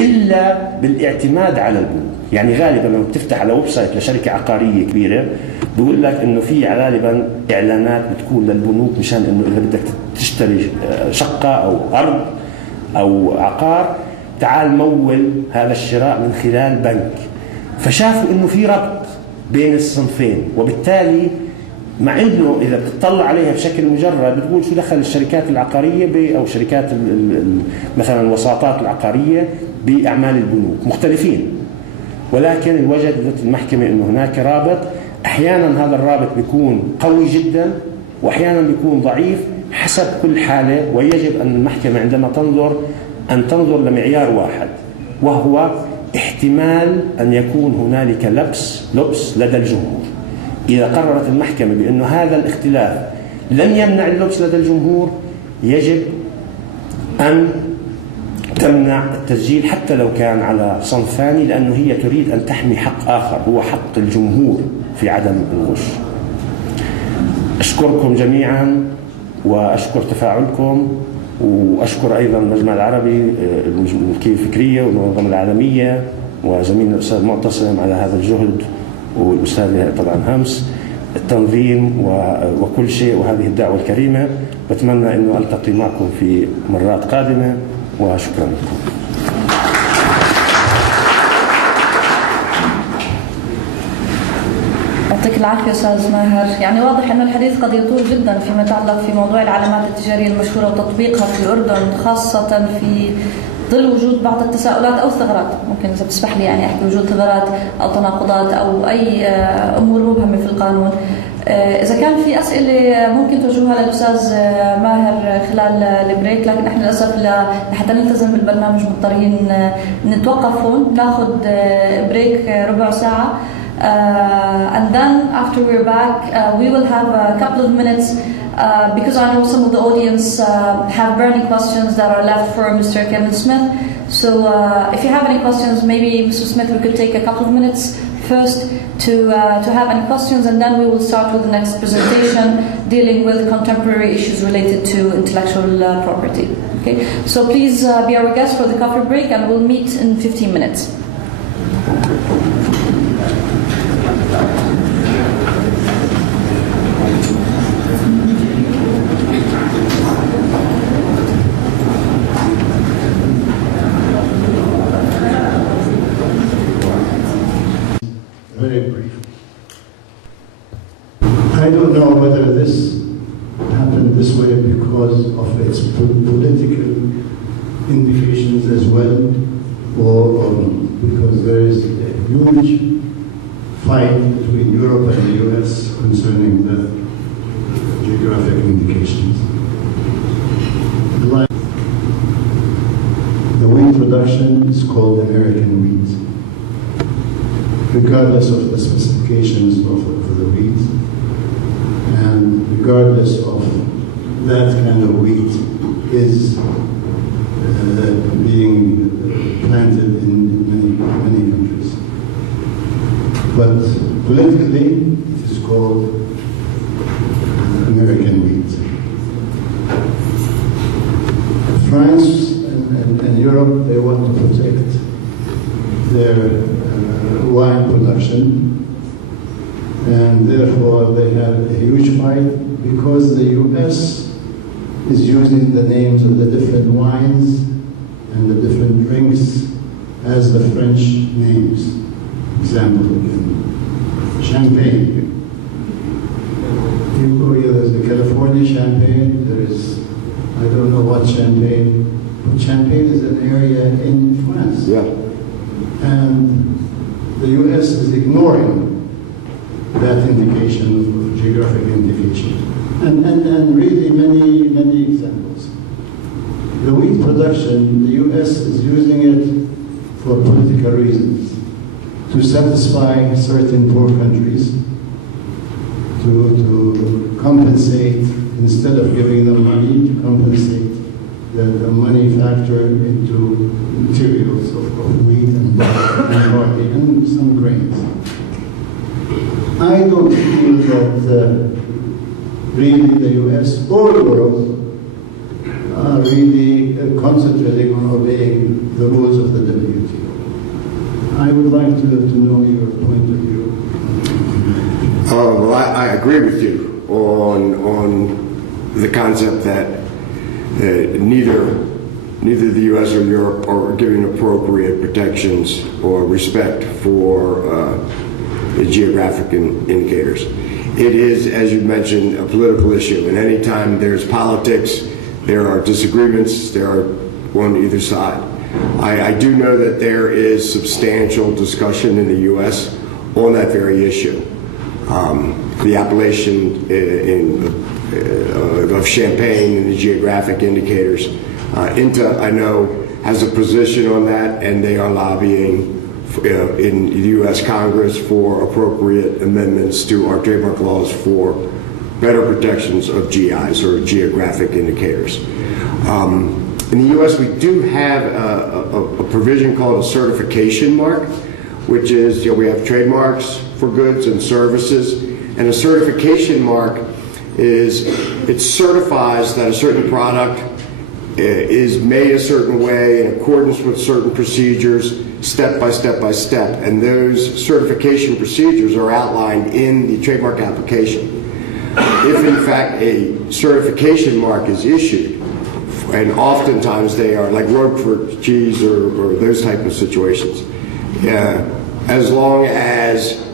إلا بالاعتماد على البنوك. يعني غالبا لما بتفتح على ويب سايت لشركة عقارية كبيرة بيقول لك إنه في غالبا إعلانات بتكون للبنوك مشان إنه إذا بدك تشتري شقة أو أرض أو عقار تعال مول هذا الشراء من خلال بنك. فشافوا إنه في ربط بين الصنفين، وبالتالي مع إنه إذا بتطلع عليها بشكل مجرد بتقول شو دخل الشركات العقارية أو شركات مثلا الوساطات العقارية بأعمال البنوك، مختلفين. ولكن وجدت المحكمة إنه هناك رابط. أحيانا هذا الرابط بيكون قوي جدا وأحيانا بيكون ضعيف حسب كل حالة، ويجب أن المحكمة عندما تنظر لمعيار واحد، وهو احتمال أن يكون هنالك لبس لدى الجمهور. إذا قررت المحكمة بأن هذا الاختلاف لن يمنع اللبس لدى الجمهور يجب أن تمنع التسجيل حتى لو كان على صنف ثاني، لأنه هي تريد أن تحمي حق آخر هو حق الجمهور في عدم الغش. أشكركم جميعا وأشكر تفاعلكم، وأشكر أيضا المجمع العربي الملكية الفكرية والمنظمة العالمية وزميلنا الأستاذ معتصم على هذا الجهد، والأستاذ طبعا همس التنظيم وكل شيء، وهذه الدعوة الكريمة. بتمنى أنه ألتقي معكم في مرات قادمة، وشكرا لكم. يعطيك العافية أستاذ ماهر. يعني واضح أن الحديث قد يطول جدا فيما يتعلق في موضوع العلامات التجارية المشهورة وتطبيقها في الأردن، خاصة في ظل وجود بعض التساؤلات أو ثغرات. ممكن إذا بتسمح لي يعني أحكي وجود ثغرات أو تناقضات أو أي أمور مبهمة في القانون. إذا كان في أسئلة ممكن توجهها للأستاذ ماهر خلال البريك، لكن إحنا للأسف لحتى نلتزم بالبرنامج مضطرين نتوقف هون، ناخذ بريك ربع ساعة. And then after we're back, we will have a couple of minutes because I know some of the audience have burning questions that are left for Mr. Kevin Smith. So if you have any questions, maybe Mr. Smith, we could take a couple of minutes first to have any questions, and then we will start with the next presentation dealing with contemporary issues related to intellectual property. Okay, so please be our guest for the coffee break, and we'll meet in 15 minutes. Very brief. I don't know whether this happened this way because of its political indications as well, or because there is a huge fight between Europe and the US concerning the geographic indications. The wheat production is called American wheat, regardless of the specifications of the wheat, and regardless of that kind of wheat is being planted in many countries. But politically, it is called American wheat. France and Europe, they want to protect their wine production, and therefore they have a huge fight because the US is using the names of the different wines and the different drinks as the French names. Example again, champagne. There's the California champagne, there is, I don't know what champagne, but champagne is an area in France. Yeah. And the US is ignoring that indication of geographic indication. And really many examples. The wheat production, the US is using it for political reasons, to satisfy certain poor countries, to compensate, instead of giving them money, to compensate the money factor into materials of wheat and barley and some grains. I don't feel that really the US or Europe are really concentrating on obeying the rules of the WTO. I would like to know your point of view. Well, I agree with you on the concept that neither the U.S. or Europe are giving appropriate protections or respect for the geographic indicators. It is, as you mentioned, a political issue, and anytime there's politics, there are disagreements, there are on either side. I do know that there is substantial discussion in the U.S. on that very issue. The appellation of Champagne and the geographic indicators. INTA, I know, has a position on that, and they are lobbying in the U.S. Congress for appropriate amendments to our trademark laws for better protections of GIs, or geographic indicators. In the U.S., we do have a provision called a certification mark, which is, we have trademarks for goods and services, and a certification mark is, it certifies that a certain product is made a certain way in accordance with certain procedures, step by step by step, and those certification procedures are outlined in the trademark application. If in fact a certification mark is issued, and oftentimes they are like Roquefort cheese or those type of situations, as long as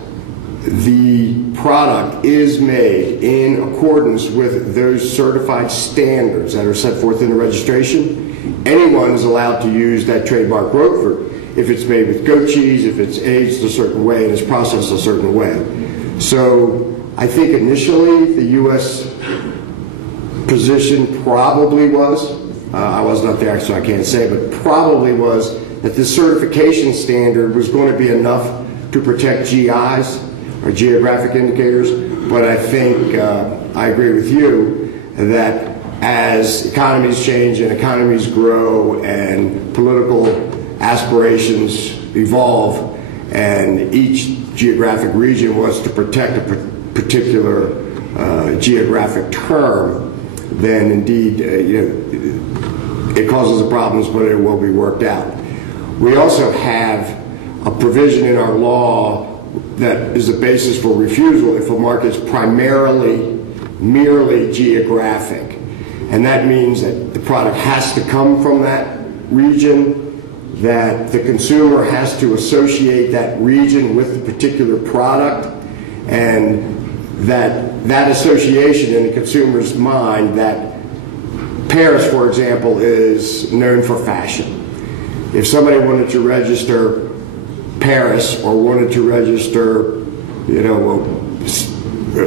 the product is made in accordance with those certified standards that are set forth in the registration, anyone is allowed to use that trademark Roquefort if it's made with goat cheese, if it's aged a certain way and it's processed a certain way. So I think initially the U.S. position probably was, I was not there so I can't say, but probably was that the certification standard was going to be enough to protect GIs, or geographic indicators, but I think I agree with you that as economies change and economies grow and political aspirations evolve and each geographic region wants to protect a particular geographic term, then indeed it causes the problems, but it will be worked out. We also have a provision in our law that is a basis for refusal if a mark is merely geographic. And that means that the product has to come from that region, that the consumer has to associate that region with the particular product, and that association in the consumer's mind, that Paris, for example, is known for fashion. If somebody wanted to register Paris or wanted to register,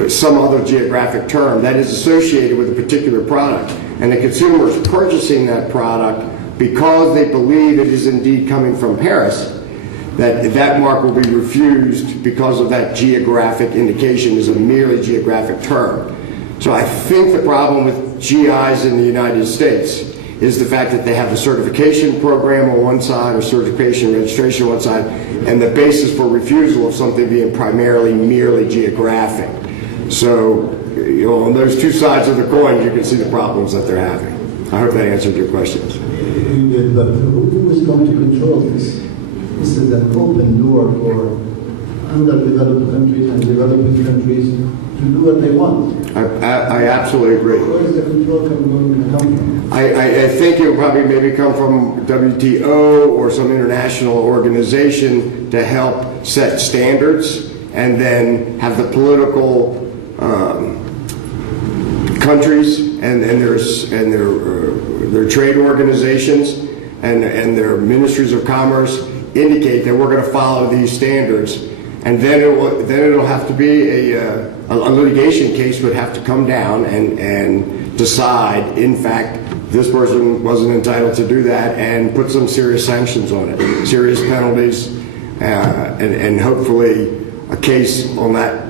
some other geographic term that is associated with a particular product, and the consumer is purchasing that product because they believe it is indeed coming from Paris, that mark will be refused because of that geographic indication is a merely geographic term. So I think the problem with GIs in the United States is the fact that they have a certification program on one side, or certification registration on one side, and the basis for refusal of something being merely geographic. So, on those two sides of the coin, you can see the problems that they're having. I hope that answered your questions. But who is going to control this? This is an open door for underdeveloped countries and developing countries to do what they want. I absolutely agree. Where is the control going to come from? I think it will probably maybe come from WTO or some international organization to help set standards, and then have the political countries and their trade organizations and their ministries of commerce indicate that we're going to follow these standards, and then it'll have to be a litigation case would have to come down and decide, in fact, this person wasn't entitled to do that, and put some serious sanctions on it, serious penalties, and hopefully a case on that